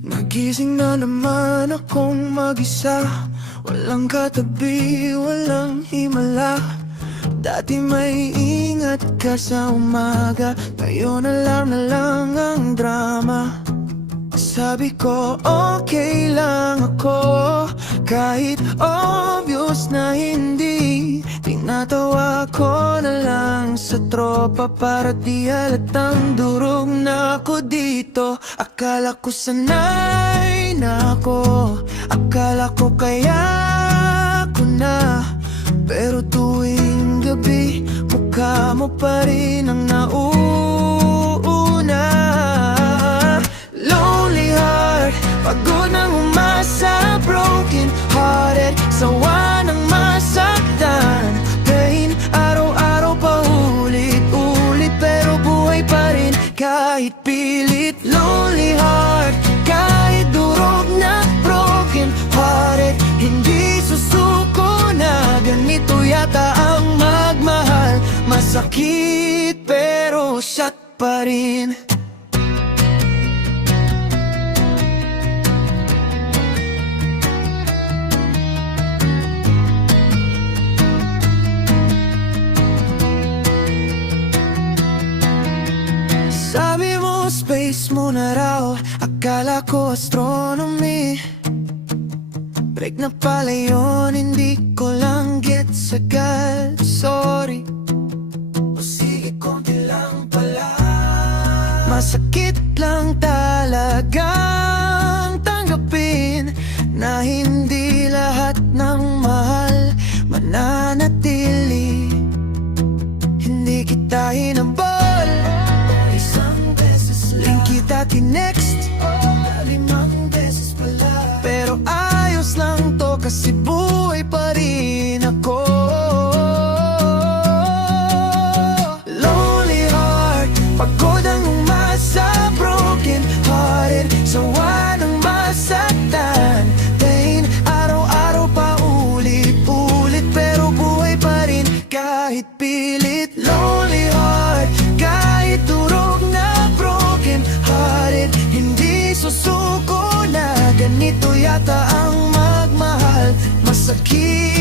Nagising na naman akong mag-isa, walang katabi, walang himala. Dati may ingat ka sa umaga, ngayon alarm na lang ang drama. Sabi ko okay lang ako, kahit obvious na hindi. Tinatawa ko na lang sa tropa para di halatang durog na ako dito. Akala ko sanay na ako, akala ko kaya ko na. Pero tuwing gabi, mukha mo pa rin ang nauuna. Lonely heart, pagod ng umasa, broken hearted, sawa ng masaktan. Pain, araw-araw pa ulit-ulit, pero buhay pa rin kahit pilit. Lonely heart, kahit durog na broken hearted, hindi susuko na ganito yata ang magmahal. Masakit pero shot pa rin. Sabi mo space mo na raw, akala ko astronomy. Break na pala yun, hindi ko lang gets agad. Sorry, o sige konti lang pala. Masakit lang talagang tanggapin na hindi lahat ng mahal mananatili. Hindi kita hinabol, kita tinext, limang beses pala. Pero ayos lang to kasi buhay pa rin ako. Lonely heart, pagod ang umasa, broken hearted, sawa ng masaktan. Pain, araw-araw pa ulit-ulit, pero buhay pa rin kahit pilit. Lonely heart, kahit durog na broken hearted, hindi susuko na ganito yata ang magmahal. Masakit